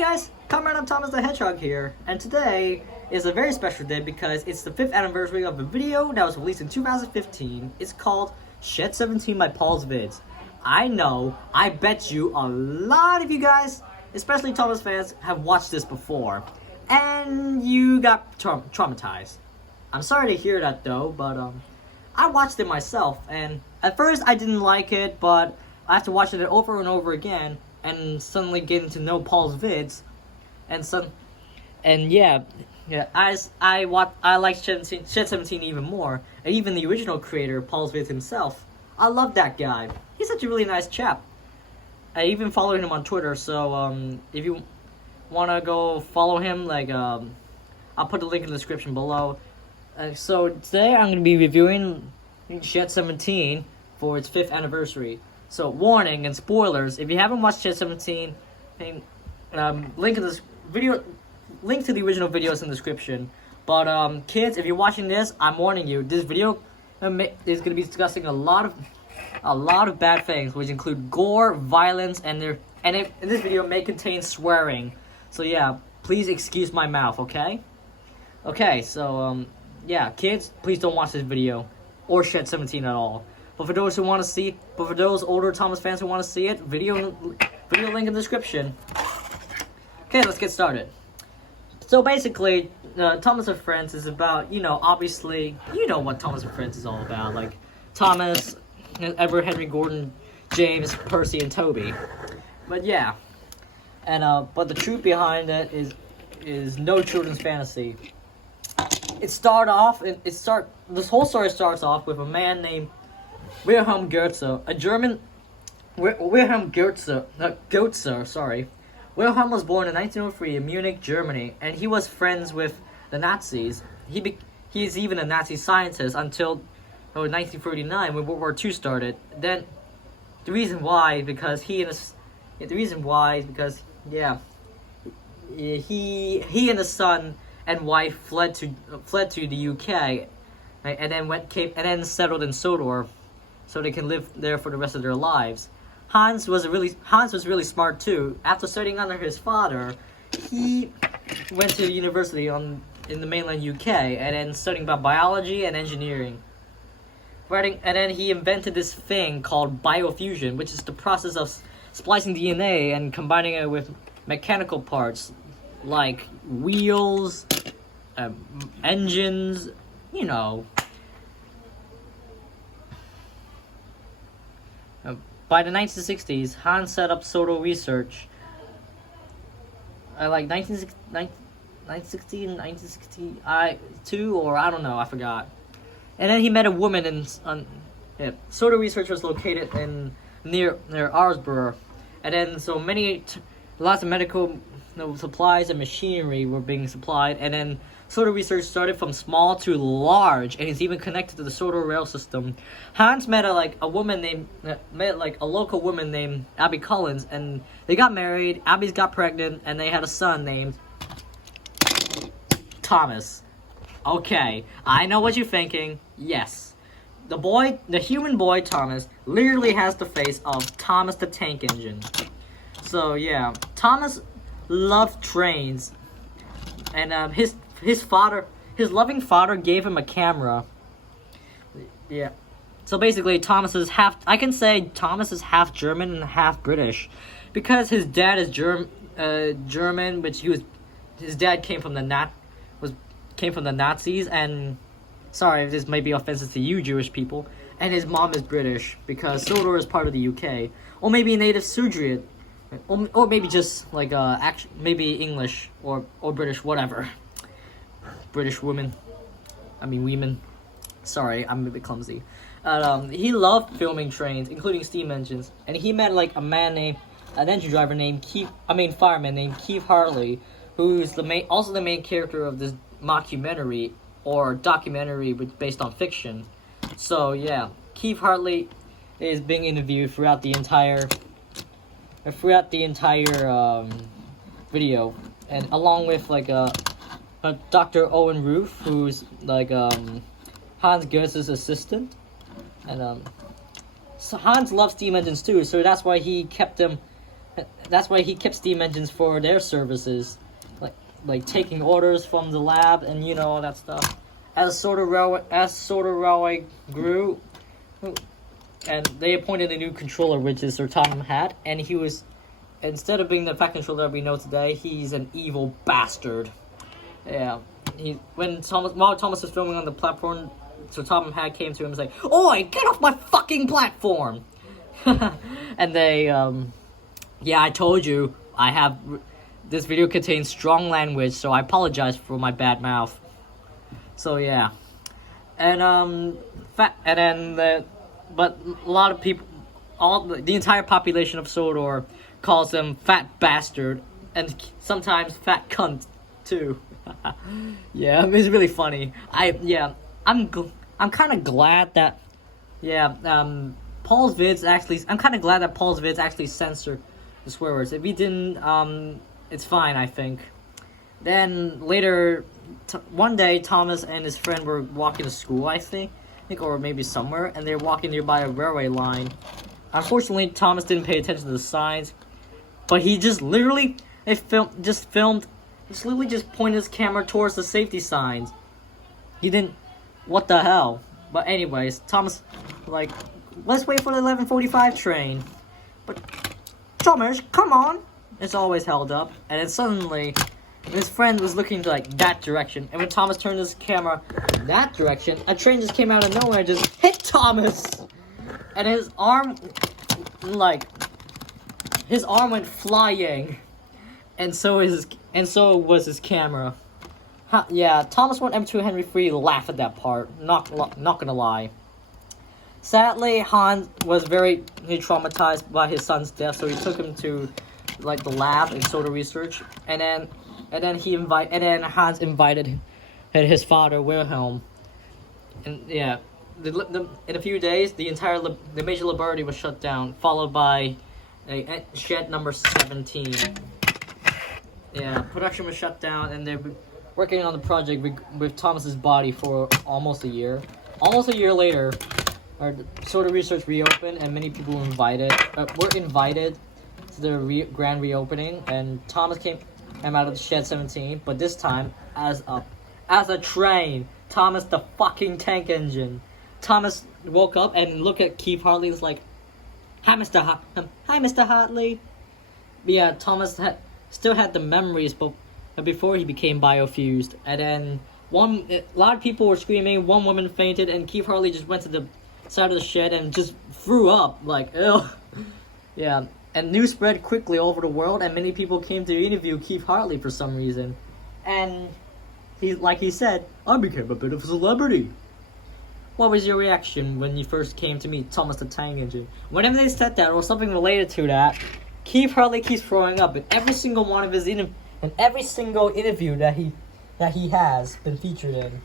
Hey guys, Comrade, I'm Thomas the Hedgehog here, and today is a very special day because it's the 5th anniversary of a video that was released in 2015. It's called Shed 17 by Pauls Vids. I know, I bet you a lot of you guys, especially Thomas fans, have watched this before, and you got traumatized. I'm sorry to hear that though, but I watched it myself, and at first I didn't like it, but after watching it over and over again, and suddenly getting to know Pauls Vids, and yeah, I like Shed 17 even more, and even the original creator, Pauls Vids himself. I love that guy. He's such a really nice chap. I even followed him on Twitter, so if you wanna go follow him, I'll put the link in the description below. So today I'm gonna be reviewing Shed 17 for its 5th anniversary. So warning and spoilers, if you haven't watched Shed 17, link to the original video is in the description. But kids, if you're watching this, I'm warning you, this video is going to be discussing a lot of bad things, which include gore, violence, and this video may contain swearing. So yeah, please excuse my mouth, okay? Okay, so yeah, kids, please don't watch this video or Shed 17 at all. But for those older Thomas fans who want to see it, video link in the description. Okay, let's get started. So basically, Thomas and Friends is about, obviously, what Thomas and Friends is all about. Like, Thomas, Edward, Henry, Gordon, James, Percy, and Toby. But yeah. And, but the truth behind it is no children's fantasy. This whole story starts off with a man named Wilhelm Goetze, a German. Wilhelm Goetze, sorry. Wilhelm was born in 1903 in Munich, Germany, and he was friends with the Nazis. He is even a Nazi scientist until 1939 when World War II started. Then the reason why is because he and his son and wife fled to the UK, right, and then settled in Sodor, so they can live there for the rest of their lives. Hans was really smart too. After studying under his father, he went to university in the mainland UK, and then studying about biology and engineering. And then he invented this thing called biofusion, which is the process of splicing DNA and combining it with mechanical parts like wheels, engines, By the 1960s, Hans set up Sodor research. 1962, or I don't know, I forgot. And then he met a woman Sodor research was located near Augsburg, and then lots of medical supplies and machinery were being supplied, and then Sodor research started from small to large, and is even connected to the Sodor rail system. Hans met a local woman named Abby Collins, and they got married. Abby's got pregnant, and they had a son named Thomas. Okay, I know what you're thinking. Yes, the human boy Thomas literally has the face of Thomas the Tank Engine. So yeah, Thomas loved trains, and his loving father gave him a camera. Yeah. So basically, Thomas is half half German and half British, because his dad is German, which his dad came from the Nazis, and sorry if this may be offensive to you Jewish people, and his mom is British because Sodor is part of the UK, or maybe native Sudriot, or maybe just maybe English or British, whatever. British women. Sorry, I'm a bit clumsy. He loved filming trains, including steam engines, and he met an engine driver fireman named Keith Hartley, who's also the main character of this mockumentary or documentary based on fiction. So yeah, Keith Hartley is being interviewed throughout the entire video, and along with Dr. Owen Roof, who's Hans Goethe's assistant, and so Hans loves steam engines too, so that's why he kept them That's why he kept steam engines for their services, like taking orders from the lab and all that stuff. As Sodor Railway grew, and they appointed a new controller, which is Sir Tom had, and he was, instead of being the fat controller that we know today, he's an evil bastard. Yeah, while Thomas was filming on the platform, Sir Tom had came to him and was like, "Oi, get off my fucking platform!" And they, yeah, I told you, this video contains strong language, so I apologize for my bad mouth. So yeah, and but a lot of people, the entire population of Sodor calls him fat bastard, and sometimes fat cunt too. Yeah, it's really funny. I'm kind of glad that Pauls Vids actually. I'm kind of glad that Pauls Vids actually censored the swear words. If he didn't, it's fine, I think. Then later, one day, Thomas and his friend were walking to school, I think, or maybe somewhere, and they were walking nearby a railway line. Unfortunately, Thomas didn't pay attention to the signs, but he just literally pointed his camera towards the safety signs. He didn't. What the hell? But anyways, Thomas, like, let's wait for the 11:45 train. But Thomas, come on! It's always held up, and then suddenly, his friend was looking like that direction, and when Thomas turned his camera that direction, a train just came out of nowhere and just hit Thomas, and his arm went flying, and so was his camera. Yeah, Thomas won M2 Henry Free laugh at that part. Not gonna lie. Sadly, Hans was very traumatized by his son's death, so he took him to the lab in Sodor research, and then Hans invited his father Wilhelm, and yeah, in a few days the major laboratory was shut down, followed by shed number 17. Yeah, production was shut down, and they're working on the project with Thomas's body for almost a year. Almost a year later, our Sodor research reopened, and many people were invited to the grand reopening, and Thomas came out of the shed 17, but this time as a train. Thomas the fucking tank engine. Thomas woke up and looked at Keith Hartley and was like, Hi, Mr. Hartley. But yeah, Thomas still had the memories, but before he became biofused. And then a lot of people were screaming, one woman fainted, and Keith Hartley just went to the side of the shed and just threw up, like, ew. Yeah, and news spread quickly all over the world, and many people came to interview Keith Hartley for some reason. And he said, I became a bit of a celebrity. What was your reaction when you first came to meet Thomas the Tank Engine? Whenever they said that or something related to that, Keith Hartley keeps throwing up in every single one of his in every single interview that he has been featured in.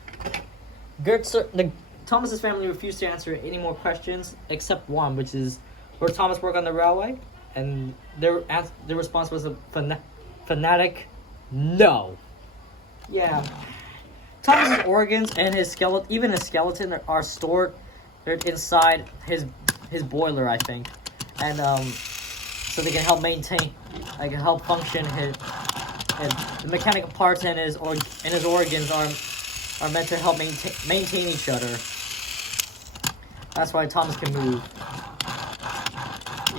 Thomas's family refused to answer any more questions except one, which is, where Thomas worked on the railway, and their response was a fanatic no. Yeah. Thomas's organs and his skeleton, are stored inside his boiler, I think, and so they can help function the mechanical parts in his organs are meant to help maintain each other. That's why Thomas can move.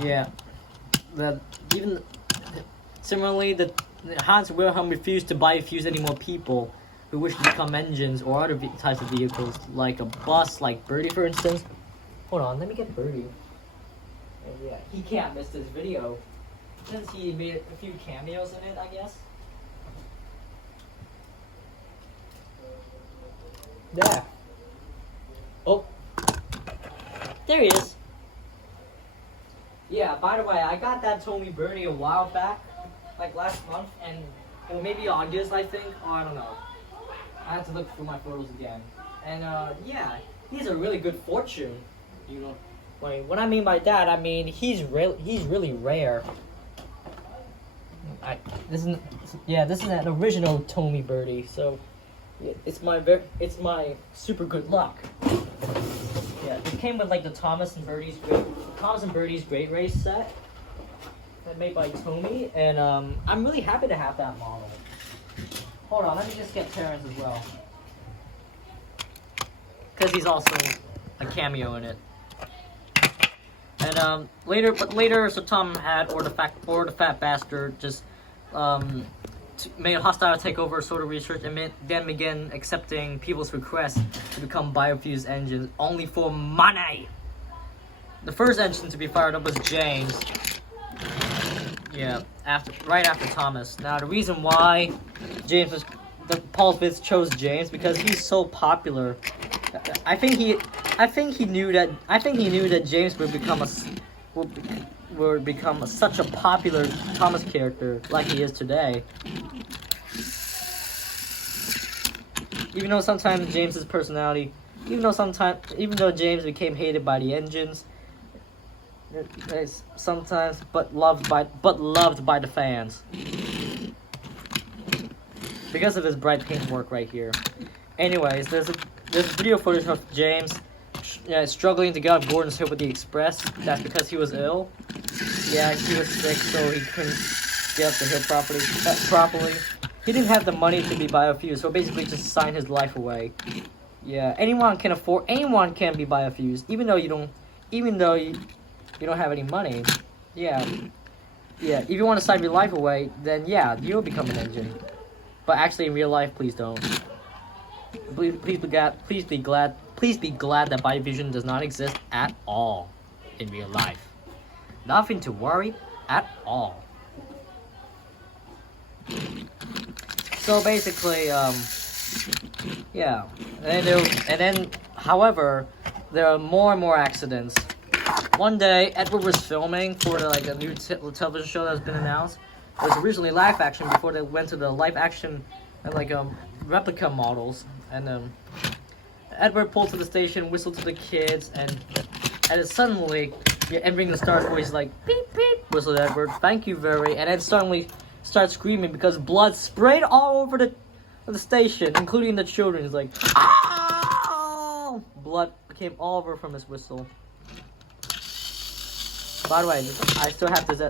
Yeah. Similarly, Hans Wilhelm refused to biofuse any more people who wish to become engines or other types of vehicles, like a bus, like Birdie, for instance. Hold on, let me get Birdie. And yeah, he can't miss this video, since he made a few cameos in it, I guess. There. Oh. There he is. Yeah, by the way, I got that Tommy Birdie a while back, like last month, or maybe August, I think, or I don't know. I have to look through my photos again. And yeah, he's a really good fortune. What I mean by that, I mean he's really rare. This is an original Tommy Birdie, so it's my super good luck. Yeah, it came with the Thomas and Birdie's Great Race set. made by Tomy, and I'm really happy to have that model. Hold on, let me just get Terrence as well, because he's also a cameo in it. And later, so Tom had or the fat bastard just made a hostile takeover Sodor research and then began accepting people's requests to become biofused engines only for money. The first engine to be fired up was James. Yeah, right after Thomas. Now the reason why Pauls Vids chose James because he's so popular. I think he knew that James would become such a popular Thomas character like he is today. Even though sometimes James's personality, even though James became hated by the engines, sometimes but loved by the fans because of his bright paintwork right here. Anyways, there's video footage of James struggling to get up Gordon's Hill with the Express. That's because he was ill. Yeah, he was sick, so he couldn't get up the hill properly. He didn't have the money to be biofused, so basically just signed his life away. Yeah, anyone can be biofused, even though you don't have any money. Yeah. If you want to sign your life away, then yeah, you'll become an engine. But actually, in real life, please don't. Please be glad that biofusion does not exist at all in real life. Nothing to worry at all. So basically, yeah, however, there are more and more accidents. One day, Edward was filming for a new television show that's been announced. It was originally live action before they went to the live action and replica models. And Edward pulled to the station, whistled to the kids, and suddenly, entering the Star's voice like beep beep, whistled Edward. Thank you very, and then suddenly starts screaming because blood sprayed all over the station, including the children. He's like, "Ah!" Blood came all over from his whistle. By the way, I still have this.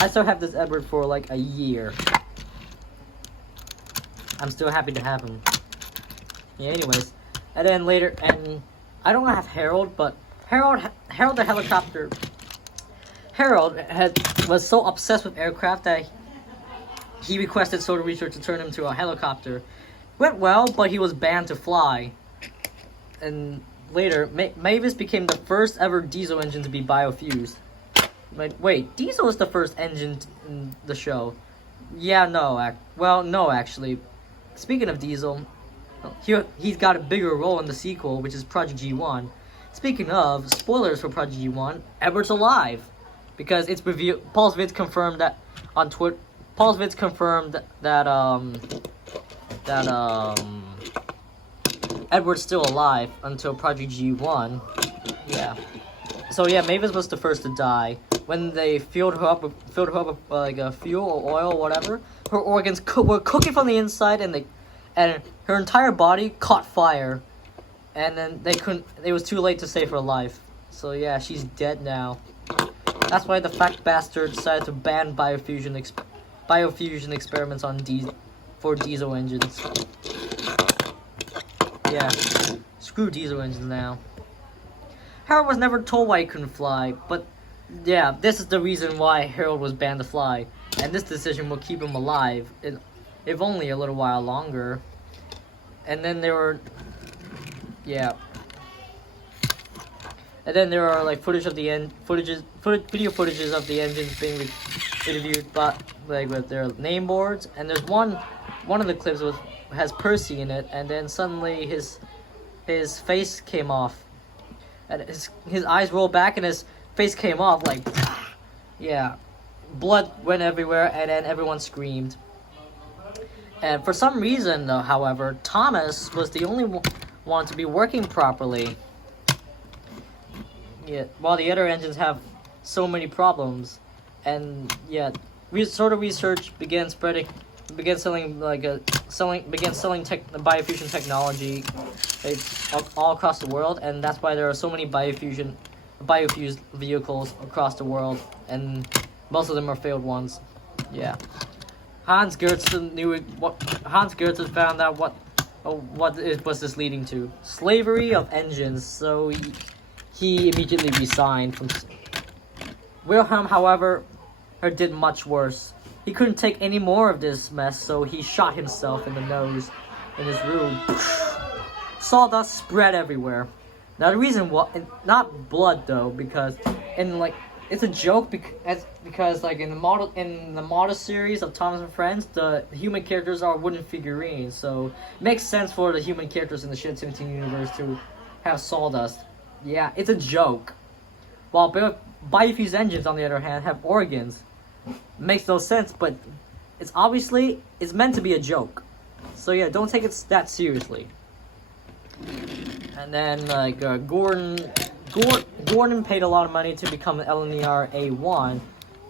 I still have this Edward for a year. I'm still happy to have him. Yeah. Anyways, and then later, and I don't have Harold, but Harold the helicopter. Harold was so obsessed with aircraft that he requested Sodor Research to turn him to a helicopter. Went well, but he was banned to fly. And later, Mavis became the first ever diesel engine to be biofused. Wait, diesel is the first engine in the show. Yeah, no, no, actually. Speaking of diesel, he's got a bigger role in the sequel, which is Project G1. Speaking of, spoilers for Project G1, Edward's alive. Because it's revealed, Pauls Vids confirmed that on Twitter. Pauls Vids confirmed that Edward's still alive until Project G1. Yeah. So yeah, Mavis was the first to die when they filled her up with fuel or oil or whatever. Her organs were cooking from the inside, and her entire body caught fire, and then it was too late to save her life. So yeah, she's dead now. That's why the fat bastard decided to ban biofusion experiments on for diesel engines. Yeah, screw diesel engines now. Harold was never told why he couldn't fly, but yeah, this is the reason why Harold was banned to fly, and this decision will keep him alive, if only a little while longer. And then there were, yeah. And then there are video footages of the engines being interviewed, but with their name boards. And there's one of the clips has Percy in it, and then suddenly his face came off, and his eyes rolled back, and his face came off yeah, blood went everywhere, and then everyone screamed. And for some reason, though, however, Thomas was the only one to be working properly. Yeah, while the other engines have so many problems, and yeah, Sodor Research began selling biofusion technology all across the world, and that's why there are so many biofused vehicles across the world, and Most of them are failed ones. Yeah. Hans Gertzen knew it, what Hans Gertzen found out was this leading to? Slavery of engines. So he immediately resigned from. Wilhelm, however, did much worse. He couldn't take any more of this mess, so he shot himself in the nose in his room. Sawdust spread everywhere. Now the reason not blood though, because it's a joke because like in the model series of Thomas and Friends, the human characters are wooden figurines, so it makes sense for the human characters in the Shed 17 universe to have sawdust. Yeah, it's a joke. While biofused engines, on the other hand, have organs. Makes no sense, but it's meant to be a joke. So yeah, don't take it that seriously. And then Gordon paid a lot of money to become an LNER A1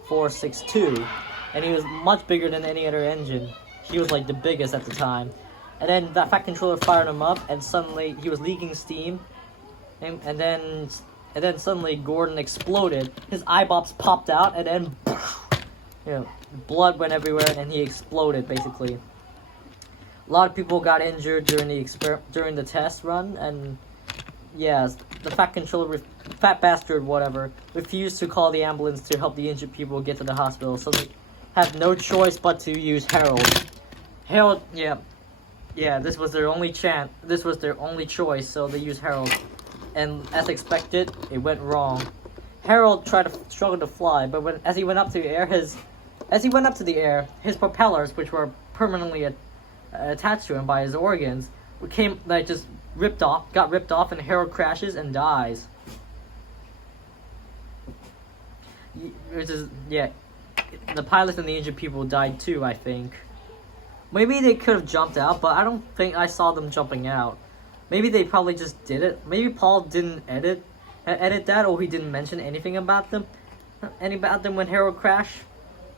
462, and he was much bigger than any other engine. He was like the biggest at the time. And then that Fat Controller fired him up, and suddenly he was leaking steam, and then suddenly Gordon exploded. His eye bops popped out, and then blood went everywhere, and he exploded basically. A lot of people got injured during the test run, and yeah, the fat bastard, whatever, refused to call the ambulance to help the injured people get to the hospital, so they had no choice but to use Harold. Harold, yeah, this was their only chance. This was their only choice, so they used Harold. And as expected, it went wrong. Harold struggled to fly, but as he went up to the air, his propellers, which were permanently attached to him by his organs, got ripped off, and Harold crashes and dies. The pilots and the injured people died too, I think. Maybe they could have jumped out, but I don't think I saw them jumping out. Maybe they probably just did it. Maybe Paul didn't edit that, or he didn't mention anything about them when Harold crashed.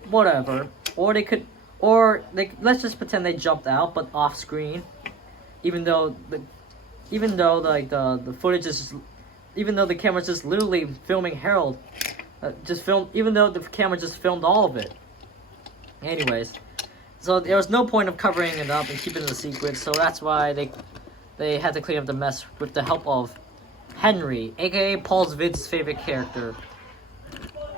Whatever. Let's just pretend they jumped out, but off screen. Even though the footage is, even though the camera's just literally filming Harold, even though the camera just filmed all of it. Anyways, so there was no point of covering it up and keeping it a secret, so that's why they had to clean up the mess with the help of Henry, aka Pauls Vids' favorite character.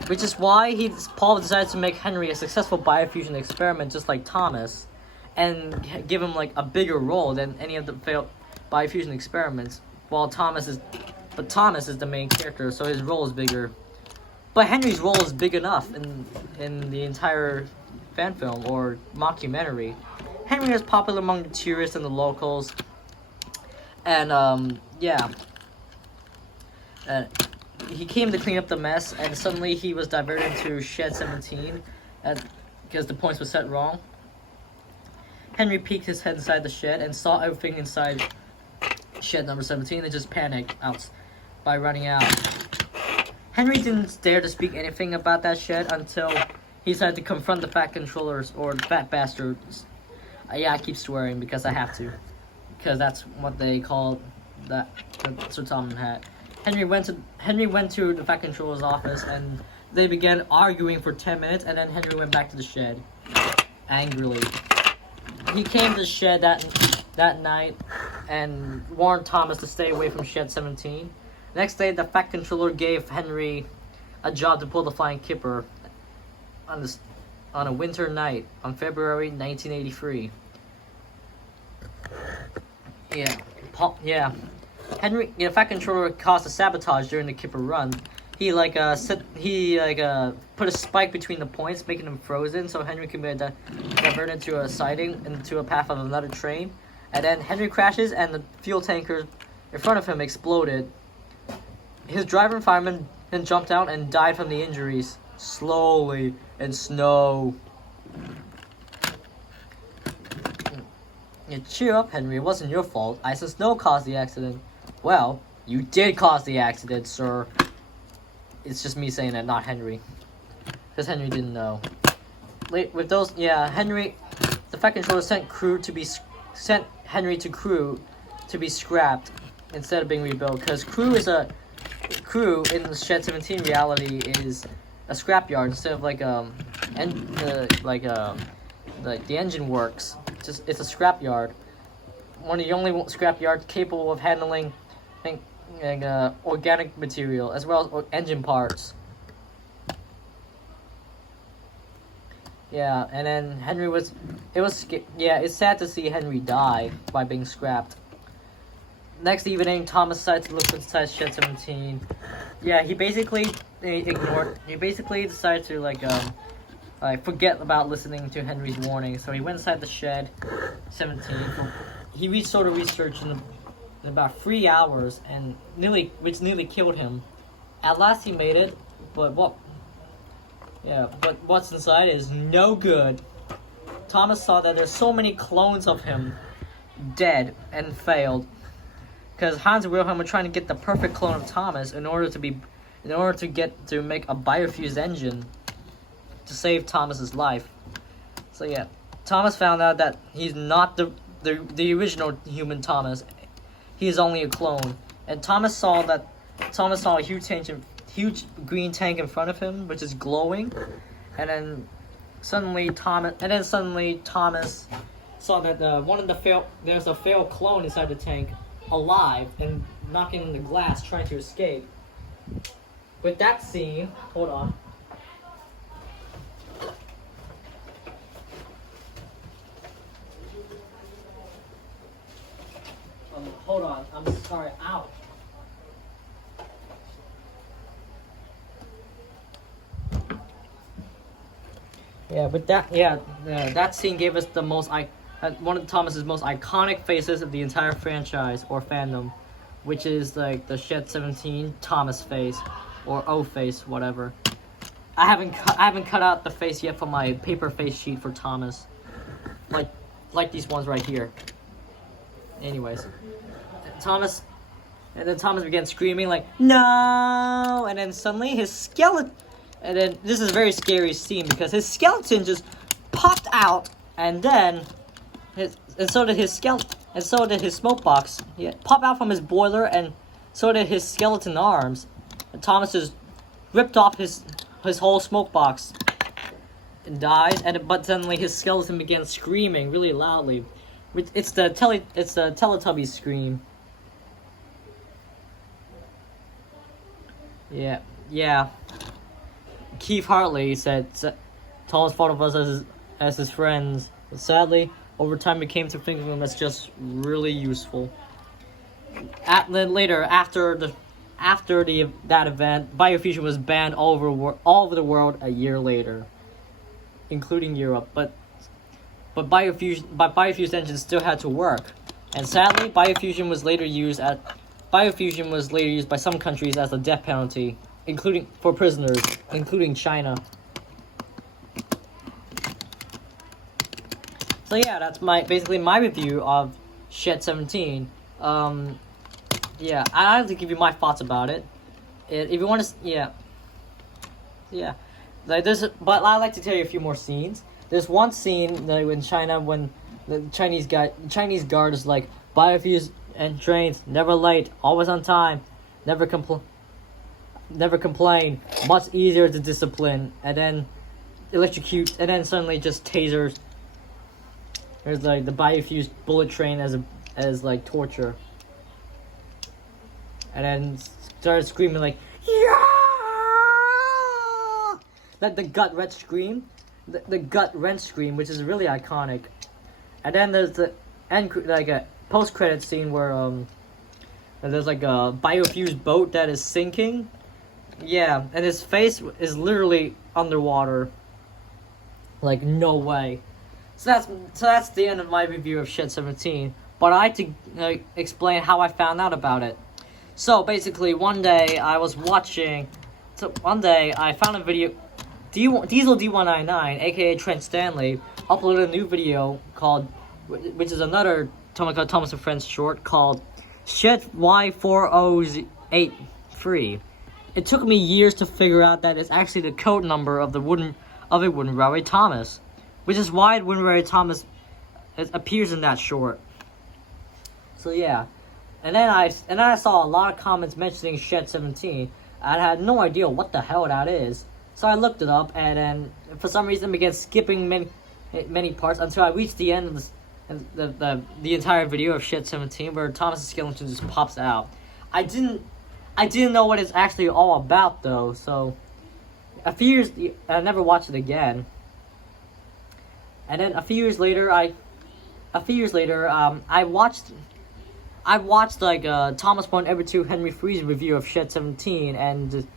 Which is why Paul decided to make Henry a successful biofusion experiment just like Thomas, and give him like a bigger role than any of the failed biofusion experiments, Thomas is the main character, so his role is bigger. But Henry's role is big enough in the entire fan film or mockumentary. Henry is popular among the tourists and the locals. And he came to clean up the mess, and suddenly he was diverted to Shed 17 because the points were set wrong. Henry peeked his head inside the shed and saw everything inside shed number 17 and just panicked out by running out. Henry didn't dare to speak anything about that shed until he decided to confront the fat controllers, or fat bastards. I keep swearing because I have to. Because that's what they call that Sir Tom had. Henry went to the fat controller's office, and they began arguing for 10 minutes, and then Henry went back to the shed angrily. He came to the shed that night and warned Thomas to stay away from Shed 17. Next day, the fat controller gave Henry a job to pull the flying kipper on a winter night on February 1983. Henry, the fat controller caused a sabotage during the kipper run. He put a spike between the points, making them frozen, so Henry can be diverted to a siding into a path of another train. And then Henry crashes, and the fuel tanker in front of him exploded. His driver and fireman then jumped out and died from the injuries, slowly, in snow. Cheer up, Henry. It wasn't your fault. Ice and snow caused the accident. Well, you did cause the accident, sir. It's just me saying that, not Henry. Because Henry didn't know. Henry, the fat controller sent Henry to crew to be scrapped instead of being rebuilt. Because crew in the Shed 17 reality a scrapyard instead of like the engine works. It's a scrapyard. One of the only scrapyards capable of handling organic material as well as engine parts. Yeah, and then it's sad to see Henry die by being scrapped. Next evening, Thomas decided to look inside Shed 17. Yeah, he basically decided to forget about listening to Henry's warning. So he went inside the Shed 17. He resorted research in about 3 hours which nearly killed him. At last he made it, but what's inside is no good. Thomas saw that there's so many clones of him dead and failed. Because Hans and Wilhelm were trying to get the perfect clone of Thomas in order to make a biofused engine to save Thomas's life. So yeah, Thomas found out that he's not the original human Thomas. He is only a clone. And Thomas saw a huge green tank in front of him, which is glowing. And then suddenly Thomas saw that there's a failed clone inside the tank, alive and knocking on the glass, trying to escape. With that scene, hold on. Hold on. I'm sorry. Ow. Yeah, but that scene gave us one of Thomas's most iconic faces of the entire franchise or fandom, which is like the Shed 17 Thomas face or O face, whatever. I haven't cut out the face yet for my paper face sheet for Thomas, like these ones right here. Anyways, Thomas began screaming like no, and then suddenly his skeleton. And then this is a very scary scene because his skeleton just popped out, and then so did his smoke box. Yeah, popped out from his boiler, and so did his skeleton arms. And Thomas just ripped off his whole smoke box and died. But suddenly his skeleton began screaming really loudly. It's the Teletubbies scream. Yeah. Keith Hartley said Thomas thought of us as his friends, but sadly, over time we came to think of him as just really useful. Later, after that event, biofusion was banned all over the world a year later, including Europe. But biofused engines still had to work, and sadly, biofusion was later used by some countries as a death penalty, including for prisoners, including China. So yeah, that's basically my review of Shed 17. Yeah, I'd like to give you my thoughts about it. If you want to, yeah. But I'd like to tell you a few more scenes. There's one scene in China when the Chinese guard is like, biofused and trains, never late, always on time, never complain, much easier to discipline, and then electrocute, and then suddenly just tasers. There's like the biofused bullet train as like torture, and then started screaming like yeah, like the gut wrench scream, the gut wrench scream, which is really iconic. And then there's the end, like a post-credit scene where there's like a biofused boat that is sinking. Yeah, and his face is literally underwater. Like, no way. So that's the end of my review of Shed 17. But I had to explain how I found out about it. So basically, one day I found a video. Diesel D199, aka Trent Stanley, uploaded a new video which is another Thomas and Friends short called Shed Y4083. It took me years to figure out that it's actually the code number of a wooden railway Thomas, which is why wooden railway Thomas appears in that short. So yeah, and then I saw a lot of comments mentioning Shed 17. I had no idea what the hell that is. So I looked it up, and then for some reason began skipping many parts until I reached the end of this, the entire video of Shed 17, where Thomas's skeleton just pops out. I didn't know what it's actually all about though. So a few years, I never watched it again. And then a few years later, I watched like Thomas 1 Ever 2 Henry Free's review of Shed 17, and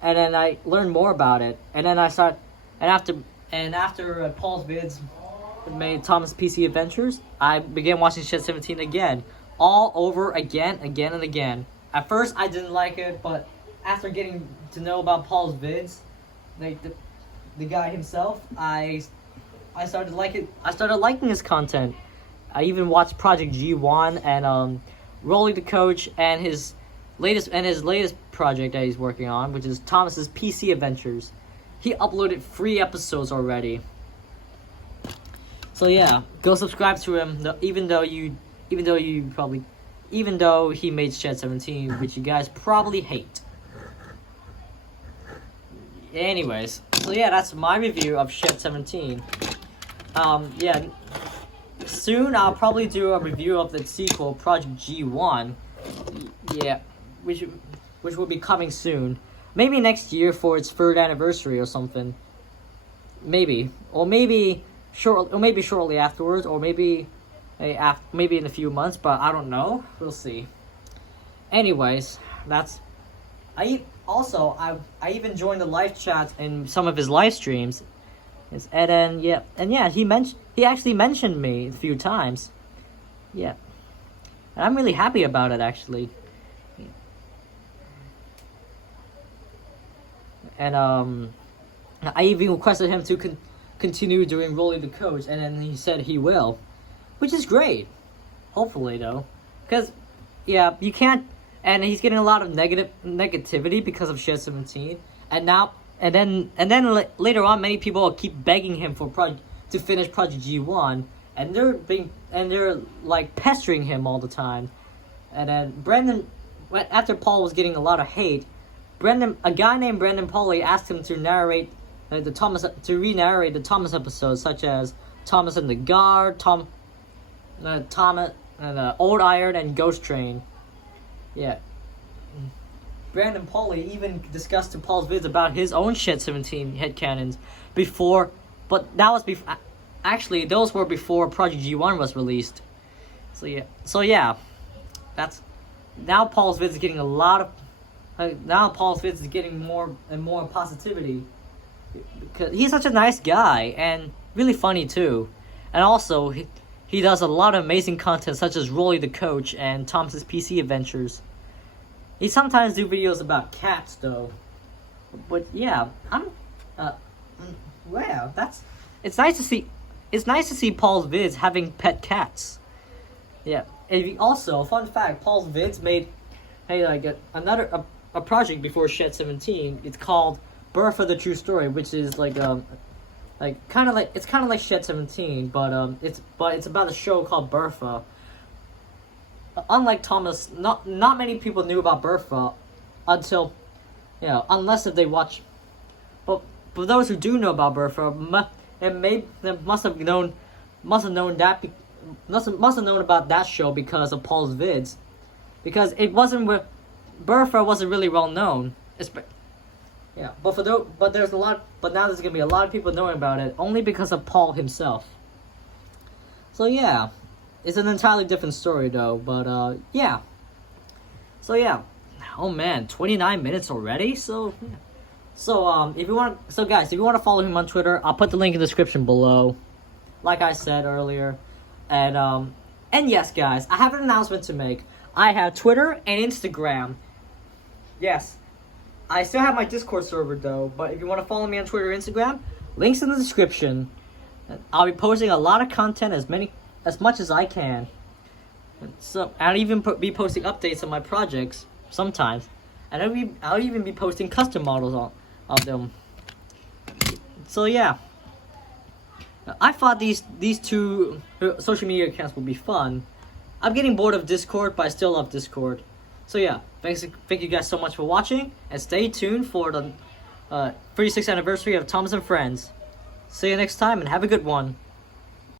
then I learned more about it. And then after Pauls Vids made Thomas PC Adventures, I began watching Shed 17 again, all over again and again. At first I didn't like it, but after getting to know about Pauls Vids, like the guy himself, I started liking his content. I even watched Project G1 and Rolly the Coach and his latest project that he's working on, which is Thomas's PC Adventures. He uploaded 3 episodes already. So yeah, go subscribe to him. Even though he made Shed 17, which you guys probably hate. Anyways, so yeah, that's my review of Shed 17. Yeah, soon I'll probably do a review of the sequel, Project G1. Yeah, which will be coming soon. Maybe next year for its 3rd anniversary or something. Maybe shortly afterwards, or maybe in a few months, but I don't know. We'll see. Anyways, I even joined the live chat in some of his live streams. And he actually mentioned me a few times. Yeah. And I'm really happy about it, actually. And I even requested him to continue doing Rolly the Coach, and then he said he will, which is great. Hopefully, though, because yeah, you can't. And he's getting a lot of negativity because of Shed 17, and then later on, many people will keep begging him to finish Project G1, and they're like pestering him all the time. And then after Paul was getting a lot of hate, a guy named Brandon Pauly asked him to re-narrate the Thomas episodes, such as Thomas and the Guard, Thomas and Old Iron and Ghost Train. Yeah. Brandon Pauly even discussed to Pauls Vids about his own Shed 17 headcanons before, but that was before. Actually, those were before Project G1 was released. So yeah, that's now Pauls Vids is getting a lot of. Now Pauls Vids is getting more and more positivity, because he's such a nice guy and really funny too, and also he does a lot of amazing content such as Rolly the Coach and Thomas's PC Adventures. He sometimes do videos about cats though, but yeah, wow, it's nice to see. It's nice to see Pauls Vids having pet cats. Yeah, and also fun fact: Pauls Vids made a project before Shed 17. It's called Bertha the True Story, which is kind of like Shed 17, but it's about a show called Bertha. Unlike Thomas, not many people knew about Bertha until, unless if they watch. But for those who do know about Bertha, must have known about that show because of Pauls Vids, because Bertha wasn't really well known. Yeah, but now there's gonna be a lot of people knowing about it only because of Paul himself. So yeah, it's an entirely different story though. But yeah. So yeah, oh man, 29 minutes already. So guys, if you want to follow him on Twitter, I'll put the link in the description below, like I said earlier. And yes, guys, I have an announcement to make. I have Twitter and Instagram. Yes. I still have my Discord server though, but if you want to follow me on Twitter or Instagram, links in the description. I'll be posting a lot of content, as much as I can. So I'll even be posting updates on my projects sometimes, and I'll even be posting custom models of them. So yeah, I thought these 2 social media accounts would be fun. I'm getting bored of Discord, but I still love Discord. So yeah, thank you guys so much for watching, and stay tuned for 36th anniversary of Thomas and Friends. See you next time and have a good one.